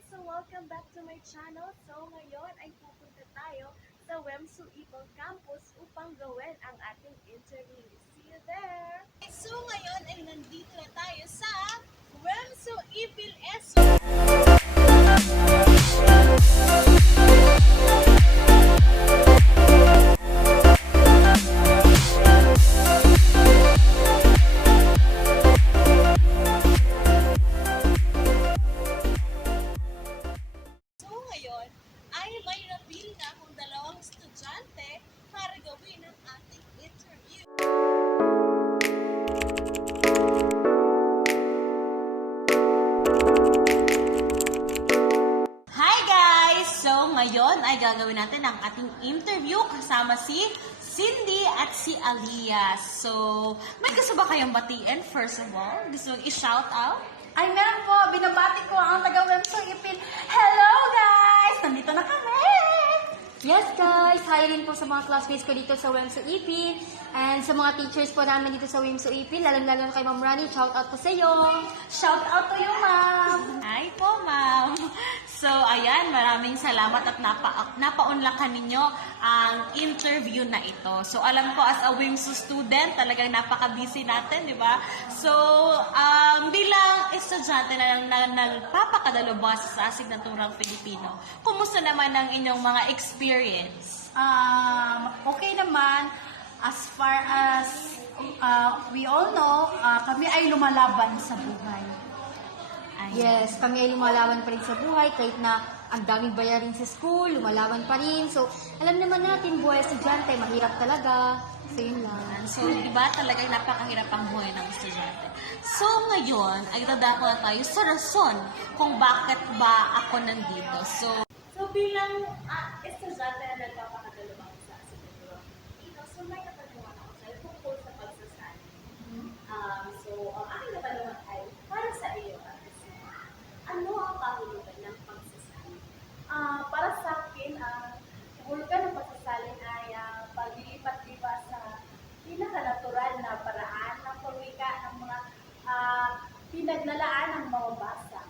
guys! So welcome back to my channel. So ngayon ay pupunta tayo sa WEMSU Ipil Campus upang gawin ang ating interview. See you there! So ngayon ay nandito na tayo sa WEMSU Ipil ESO. Ay may napili na akong dalawang estudyante para gawin ang ating interview. Hi guys! So ngayon ay gagawin natin ang ating interview kasama si Cindy at si Aliyah. So, may gusto ba kayong batiin first of all? Gusto mong i-shout out? Ay, meron po. Binabati ko ang taga-WEMSU Ipil. Hello, guys! Nandito na kami! Yes, guys! Hi rin po sa mga classmates ko dito sa WEMSU Ipil. And sa mga teachers po namin dito sa WEMSU Ipil. Lalo-lalo na kay Ma'am Rani. Shout out po sa iyo. Shout out to you, ma'am! Ay po, ma'am. So, ayan, maraming salamat at napaunlakan ninyo ang interview na ito. So, alam ko as a WIMSU student, talagang napaka-busy natin, di ba? So, bilang estudyante na nagpapakadalubhasa sa asignaturang Filipino, kumusta naman ang inyong mga experience? Okay naman. As far as we all know, kami ay lumalaban sa buhay. Yes, kami ay lumalaban pa rin sa buhay kahit na ang daming bayarin sa school, lumalaban pa rin. So, alam naman natin, buhay estudyante, mahirap talaga. So, yun lang. So, di ba talagang napakahirap ang buhay ng estudyante? So, ngayon, ay dadako na tayo sa rason kung bakit ba ako nandito. So bilang estudyante na nagpapakadalubang sa asignatura, so may katanungan ako sa'yo tungkol sa pagsasali. So, ang aking katanungan ay, para sa iyo, ano ang kahulugan ng pagsasali? Para sa akin, ang kahulugan ng pagsasali ay paglilipat-lipat sa pinaka-natural na paraan ng pagwika ng mga pinaglalaan ng mababasa.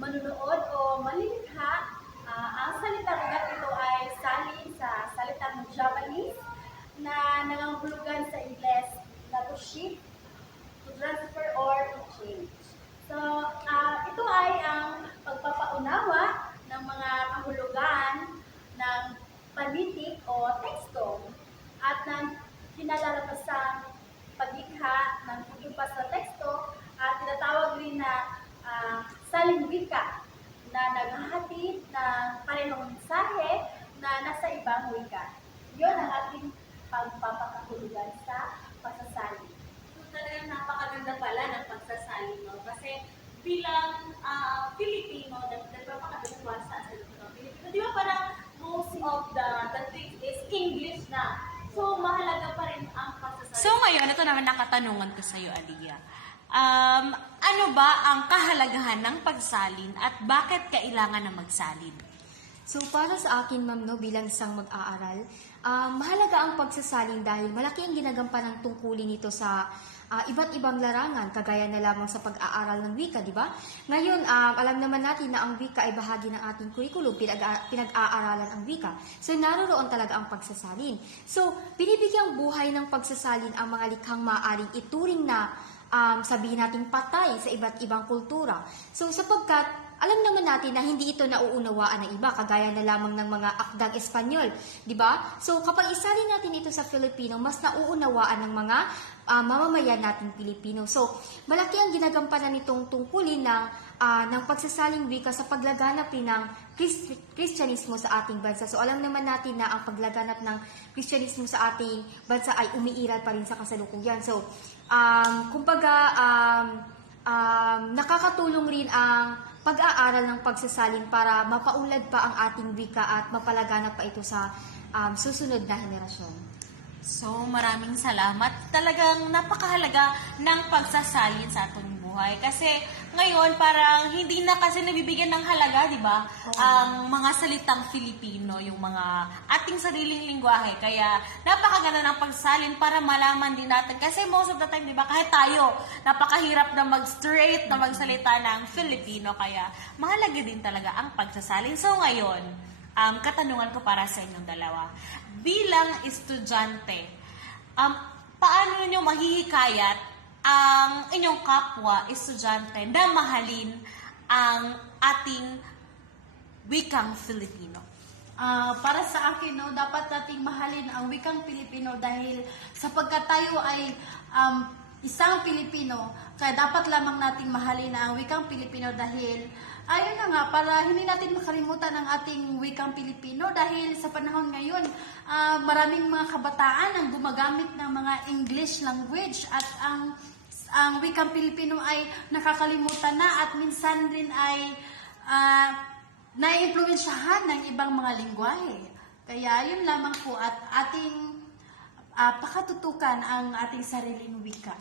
Manunood o malilikha. Ang salitang ugat ito ay salin sa salitang Japanese na nangangahulugan sa Ingles na to shift, to transfer, or to change. So, ito ay ang pagpapaunawa ng mga kahulugan ng panitik o teksto at ng kinalalabasang paglikha ng paglimpas na teksto at tinatawag rin na salinwika na naghahatid ng parehong mensahe na nasa ibang wika. Yun ang ating pagpapakahulugan sa pagsasali. So, talagang napakaganda pala ng pagsasali, no? Kasi bilang Filipino, nagpapakadalawa sa asignaturang Filipino, di ba parang most of the things is English na. So, mahalaga pa rin ang pagsasali. So, ngayon, ito naman nakatanungan ko sa iyo, Aliyah. Ano ba ang kahalagahan ng pagsalin at bakit kailangan na magsalin? So, para sa akin, ma'am, no, bilang isang mag-aaral, mahalaga ang pagsasalin dahil malaki ang ginagampanan ng tungkulin nito sa iba't ibang larangan, kagaya na lamang sa pag-aaral ng wika, di ba? Ngayon, alam naman natin na ang wika ay bahagi ng ating curriculum, pinag-aaralan ang wika. So, naroon talaga ang pagsasalin. So, binibigyang buhay ng pagsasalin ang mga likhang maaaring ituring na sabihin natin patay sa iba't ibang kultura. So, sapagkat alam naman natin na hindi ito nauunawaan ng iba, kagaya na lamang ng mga akdang Espanyol, di ba? So, kapag isalin natin ito sa Filipino, mas nauunawaan ng mga mamamayan nating Pilipino. So, malaki ang ginagampanan nitong tungkulin ng pagsasaling wika sa paglaganap rin ng Kristyanismo sa ating bansa. So, alam naman natin na ang paglaganap ng Kristyanismo sa ating bansa ay umiiral pa rin sa kasalukuyan. So, nakakatulong rin ang pag-aaral ng pagsasalin para mapaunlad pa ang ating wika at mapalaganap pa ito sa susunod na henerasyon. So, maraming salamat. Talagang napakahalaga ng pagsasalin sa ating buhay. buhay. Kasi ngayon parang hindi na kasi nabibigyan ng halaga, di ba? Ang mga salitang Filipino, yung mga ating sariling lingwahe. Kaya napakaganda ng pagsalin para malaman din natin. Kasi most of the time, di ba, kahit tayo, napakahirap na mag-straight na magsalita ng Filipino. Kaya mahalaga din talaga ang pagsasalin. So ngayon, katanungan ko para sa inyong dalawa. Bilang estudyante, paano niyo mahihikayat ang inyong kapwa estudyante na mahalin ang ating wikang Filipino? Para sa akin, no, dapat nating mahalin ang wikang Pilipino dahil sapagkat tayo ay isang Pilipino, kaya dapat lamang nating mahalin ang wikang Pilipino dahil ayun na nga, para hindi natin makalimutan ang ating wikang Pilipino dahil sa panahon ngayon, maraming mga kabataan ang gumagamit ng mga English language at ang wikang Pilipino ay nakakalimutan na at minsan din ay naiimpluwensyahan ng ibang mga lingwahe. Kaya yun lamang po at ating pakatutukan ang ating sariling wika.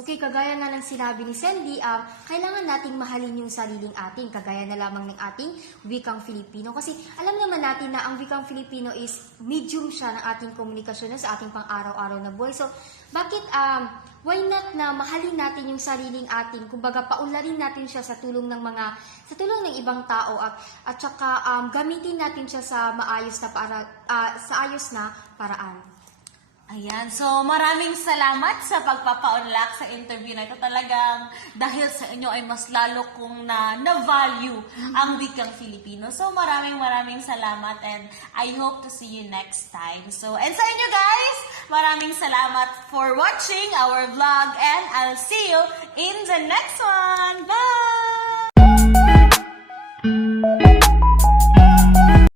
Okay, kagaya nga ng sinabi ni Sandy, kailangan nating mahalin yung sariling ating, kagaya na lamang ng ating wikang Filipino. Kasi alam naman natin na ang wikang Filipino is medium siya ng ating komunikasyon na sa ating pang-araw-araw na buhay. So, bakit, why not na mahalin natin yung sariling ating, kumbaga paunlarin natin siya sa tulong ng ibang tao at saka gamitin natin siya sa ayos na paraan. Ayan, so maraming salamat sa pagpapaunlak sa interview na ito. Talagang dahil sa inyo ay mas lalo kong na-value ang wikang Filipino. So maraming salamat and I hope to see you next time. So, and sa inyo guys, maraming salamat for watching our vlog and I'll see you in the next one. Bye!